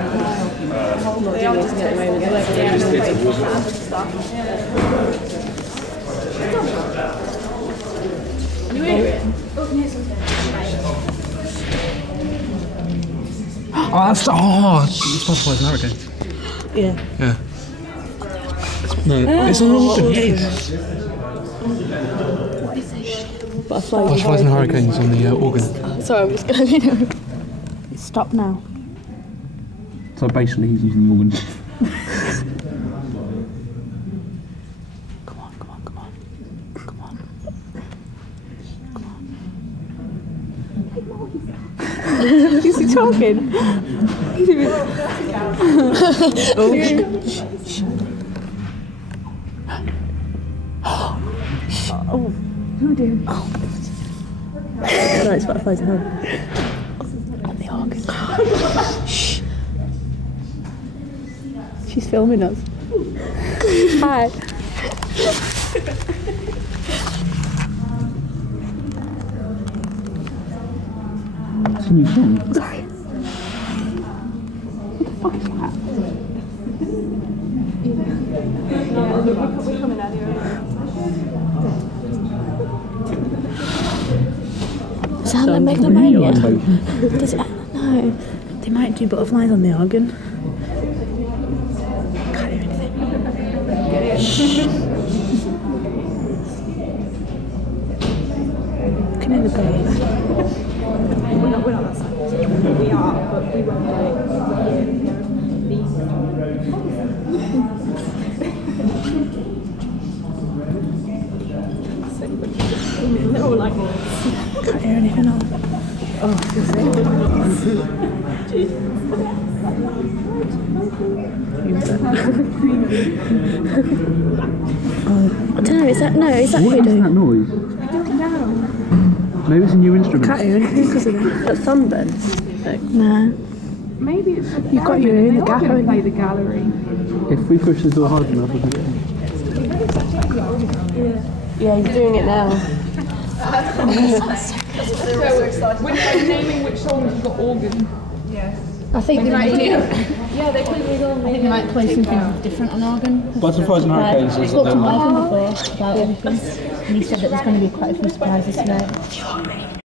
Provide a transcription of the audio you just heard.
They are just getting away with it. You hear it? Oh, can hear something. Oh, that's it's butterflies and hurricanes. Yeah. Yeah. No, it's an organ. It is. What is it? Butterflies and hurricanes on the organ. Sorry, I'm just going to stop now. So basically, he's using the organ. Come on. Is he talking? Oh, who did? Oh. No, it's butterflies at home. On the organ. Shh. She's filming us. Hi. It's a new song. Sorry. What the fuck is that? Yeah, we're coming out here. Sound like Megalomania? Does it? No. They might do butterflies on the organ. Can't hear anything. Shh. Can hear the birds. We're not that side. We are, but we won't do it. No, like, can't hear anything on. Oh, is it? I don't know, is that What is that noise? Maybe it's a new instrument. Can't hear anything because of that. Sunburn? No. Maybe it's just You've got your own the gap, haven't play you? the gallery. If we push the door hard enough, we can get Yeah, he's doing it now. When they're naming which songs you've got organ. I think they might do. Yeah, they play with organ. I think they might play something different on organ. Butterflies and hurricanes. I spoke to Morgan before about everything, and he said that there's going to be quite a few surprises today.